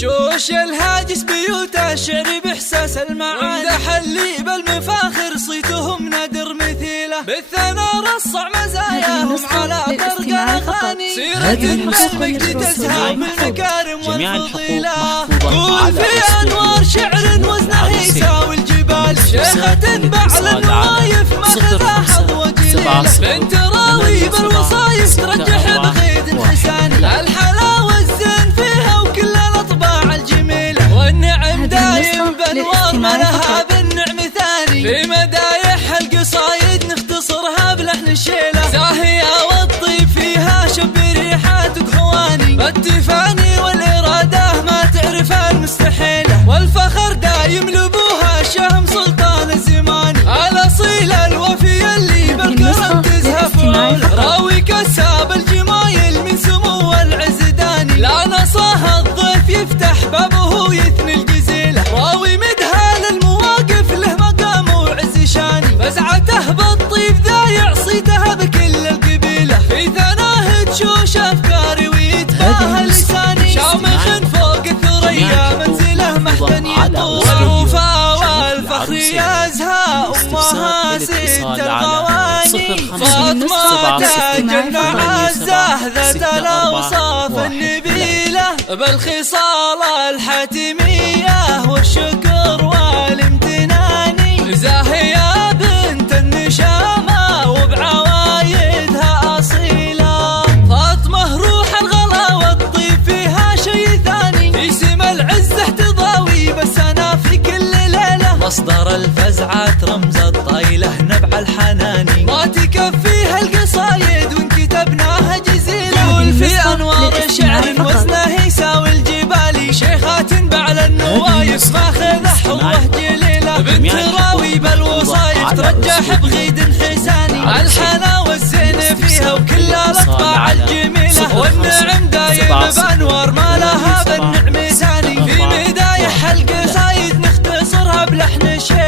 شوش الهاجس بيوته الشعر بإحساس المعاني، وامدح اللي بالمفاخر صيتهم نادر مثيله، بالثنا رصع مزاياهم على طرق الأغاني، سيرة بالمجد تزهى بالمكارم والفضيلة، قول في أنوار شعر وزنه يساوي الجبال، شيخة بعلى النوايف ماخذها حظ وجليله، بنت راوي بالوصايف ترجح بغيد حساني، الحلاوة الزين فيها وكل الأطباع الجميلة، والنعم دايم بأنوار ما لها بالنعم ثاني، في مدايح القصايد نختصرها بلحن الشيلة، زاهية والطيب فيها شب ريحاتك هواني، التفاني والإرادة ما تعرف المستحيلة، والفخر دايم لبوها الشهم سلطان الزماني، الأصيل الوفي اللي بالكرم تزهف عونه، راوي كساب الجمايل من سمو العزداني، لا نصاها الضيف يفتح بابه ويثني الجزيلة، راوي مدها للمواقف له مقام وعز شاني، فزعته بالطيب ذايع صيتها بكل القبيلة، في ثناه تشوش أفكاري ويتباهى لساني، شامخ فوق الثريا منزله محتن يطول، والوفا والفخر يزهى أمها ست الغواني، فاطمة تاج المعزة ذات الأوصاف النبيلة، بالخصال الحاتمية والشكر والامتنان، زاهية بنت النشامة وبعوايدها أصيلة، فاطمة روح الغلا والطيب فيها شي ثاني، في سما العزة تضاوي بس أنا في كل ليلة، مصدر الفزعات رمز الطايلة نبع الحناني، ما تكفيها القصايد وإن كتبناها جزيلة، قول في أنوار شعر وزنه يساوي الجبال، شيخات بعلى النوايف ماخذه حظوة جليلة، بنت راوي بالوصايف ترجح بغيد حساني، الحلاوة الزين فيها وكل الأطباع الجميلة، والنعم دايم بأنوار ما لها بالنعم ثاني، في مدايح القصايد نختصرها بلحن الشعر.